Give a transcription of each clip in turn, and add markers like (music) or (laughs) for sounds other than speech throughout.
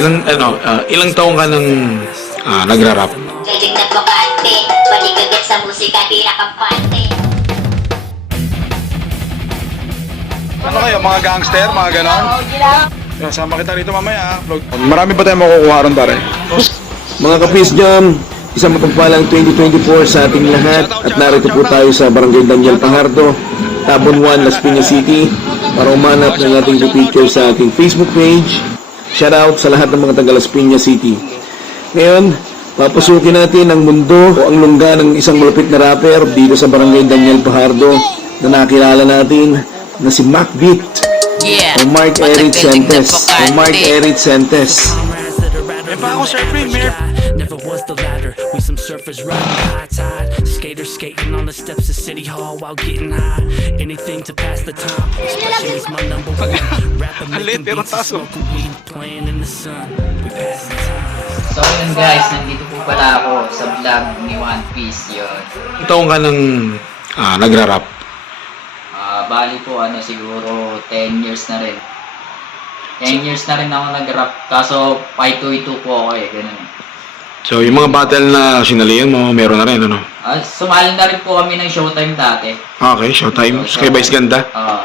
Ilang, ano, ah, ilang taong ka nang ah, nagra-rap? Na bakante Balik agad sa musika, tira kampante Ano kayo, mga gangster, mga ganon? Yeah, sama kita rito mamaya. ah. Vlog. Marami pa tayong makukuha ron, pare. Mga kapis jam, isang mapagpalang 2024 sa ating lahat at narito po tayo sa Barangay Daniel Pajardo, Tabon 1, Las Piñas City para umanap ng ating picture sa ating Facebook page. Shout out sa lahat ng mga taga Las Piñas City. Ngayon, papasukin natin ang mundo o ang lungga ng isang malupit na rapper dito sa Barangay Daniel Pajardo na nakilala natin na si Mac Beat Yeah. o Mark Eric Sentes. O Mark Eric Sentes. Pa ako, ledge. eh. Never was the ladder. We some surfers riding high tide. Skaters skating on the steps of City Hall while getting high. Anything to pass the time. Especially is my number one. (laughs) Liit, making beats smoking weed, playing in the sun. We pass the time. So yun guys, nandito po pala ako sa vlog ni One Piece yun. Taong ka nang ah, nagra-rap? Ah, bali po ano siguro 10 years na rin. 10 years na rin ako nag-rap. Kaso 522 po ako eh, ganun. So, yung mga battle na sinalihan mo, meron na rin, ano? Ah, sumali na rin po kami ng showtime dati. Okay, showtime. Kay Vice Ganda. Ah,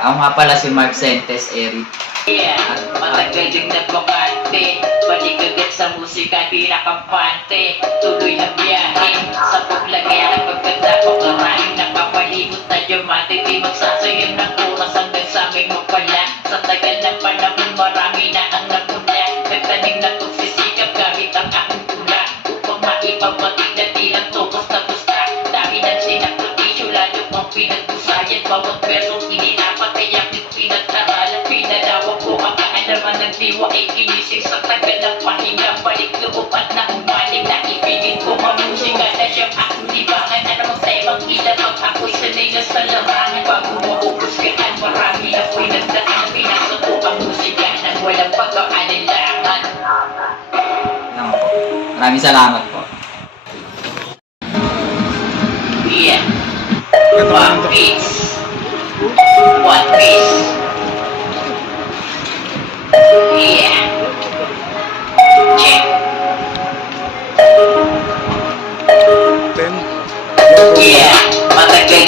ako nga pala si Mark Sentes Eric. Yeah, matagal din na bakante Balik agad sa musika, tira kampante Tuloy ang biyahe Sa paglagay ng pagkatapok Maraming ay ginising sa tagal ng pahinga Balik loob at nahumaling na ibigin ko mamusika na siyang akong libangan Ano mang sa ibang ilan pag ako'y sanay na sa larangan Bago maubos kaan marami ako'y nagdaan Pinasok ko ang musika nang walang pagkakalilangan Ano, maraming salamat po. Yeah. One Piece. One Piece.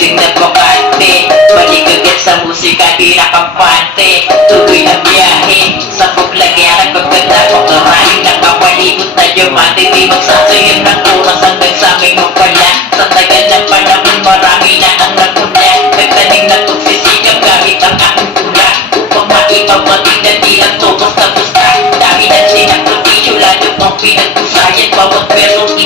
Matagal din na bakante. Balik agad sa musika, tira kampante. Tuloy ang biyahe. Sa paglagyan ng pagkatapok. Maraming nakapalibot na yumate. Di magsasayo ng oras hanggang sa aming mapala. Sa tagal ng panahon, marami na ang nagmula. Nagtanim na pagsisikap gamit ang aking tula. Upang maipabatid na di lang tukos na gusta. Dami ng sinakripisyo, lalo kong pinagpusayan. Bawat bersong